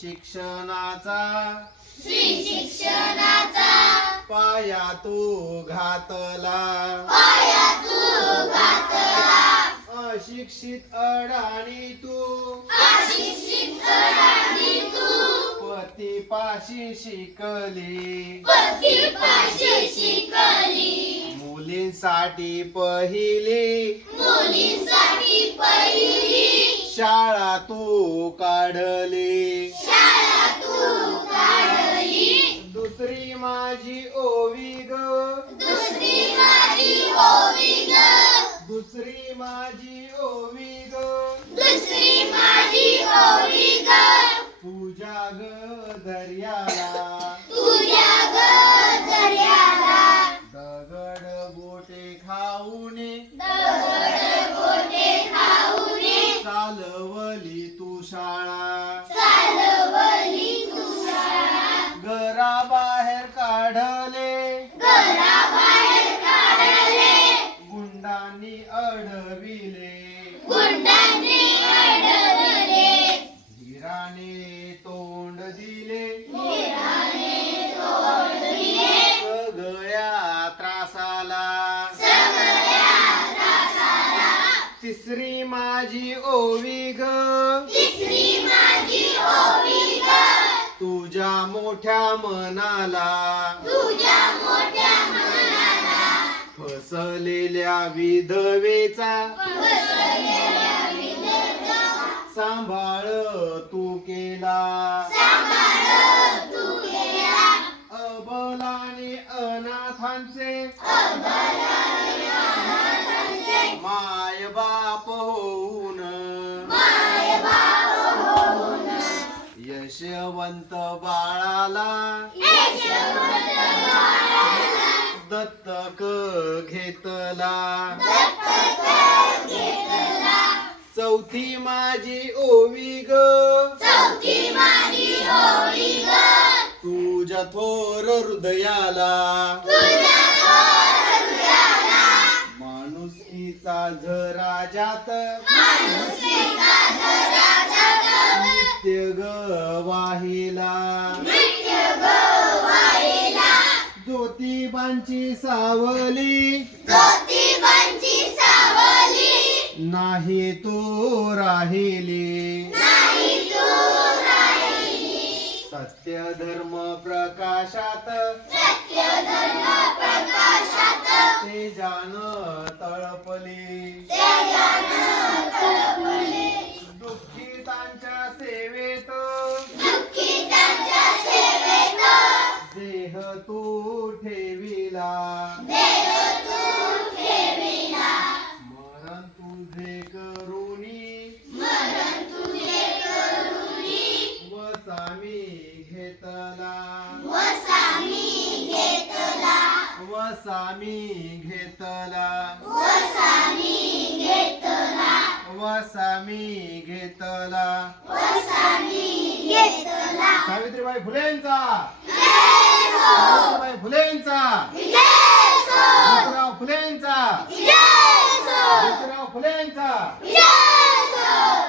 शिक्षणाचा श्री शिक्षणाचा पाया तू घातला पाया तू घातला अशिक्षित अडाणी तू अशिक्षित अडाणी तू पतीपाशी शिकली पतीपाशी शिकली मुलींसाठी पहिली मुलींसाठी पहिली शाळा तू काढली शाळा तू काढली दुसरी माझी ओवी ग दुसरी माझी ओवी ग दुसरी माझी ओवी ग दुसरी माझी ओवी ग तुझ्या ग दर्याला तुझ्या ग दर्याला दगड गोटे खाऊने दगड गोटे खाऊने चालवली तू शाळा चालवली तू शाळा घराबाहेर काढले घराबाहेर काढले गुंडांनी अडविले गुंडांनी अडवले धीराने तोंड दिले धीराने तोंड दिले सगळ्या त्रासाला सगळ्या त्रासाला तिसरी माझी ओवी ग तिसरी माझी ओवी ग तुझ्या मोठ्या मनाला तुझ्या मोठ्या मनाला फसलेल्या विधवेचा फसलेल्या विधवेचा सांभाळ तू केला सांभाळ तू केला अबलाने अनाथांचे अबलाने अनाथांचे माय बाप होऊन माय बाप होऊन यशवंत बाळाला यशवंत बाळाला दत्तक घेतला दत्तक घेतला चौथी माझी ओवी ग चौथी माझी ओवी ग तुझ्या थोर हृदयाला तुझ्या हृदयाला माणुसकीचा झराजात माणुसकीचा झराजात नित्य ग वाहिला नित्य ग वाहिला ज्योतिबांची सावली ज्योतिबांची सावली नाही तू राहिली नाही तू राहिली सत्य धर्म प्रकाशात सत्य धर्म प्रकाशात तेजान तळपली तेजानं तळपली दुःखितांच्या सेवेत दुःखितांच्या सेवेत देह तू ठेविला देह तू ठेविला मरण तुझे करुणी मरण तुझे करुणी वसामी घेतला वसामी घेतला वसामी घेतला वसामी घेतला वसामी घेतला वसामी घेतला सावित्रीबाई फुलेंचा जय हो सावित्रीबाई फुलेंचा जय हो ज्योतिराव फुलेंचा जय हो ज्योतिराव फुलेंचा जय हो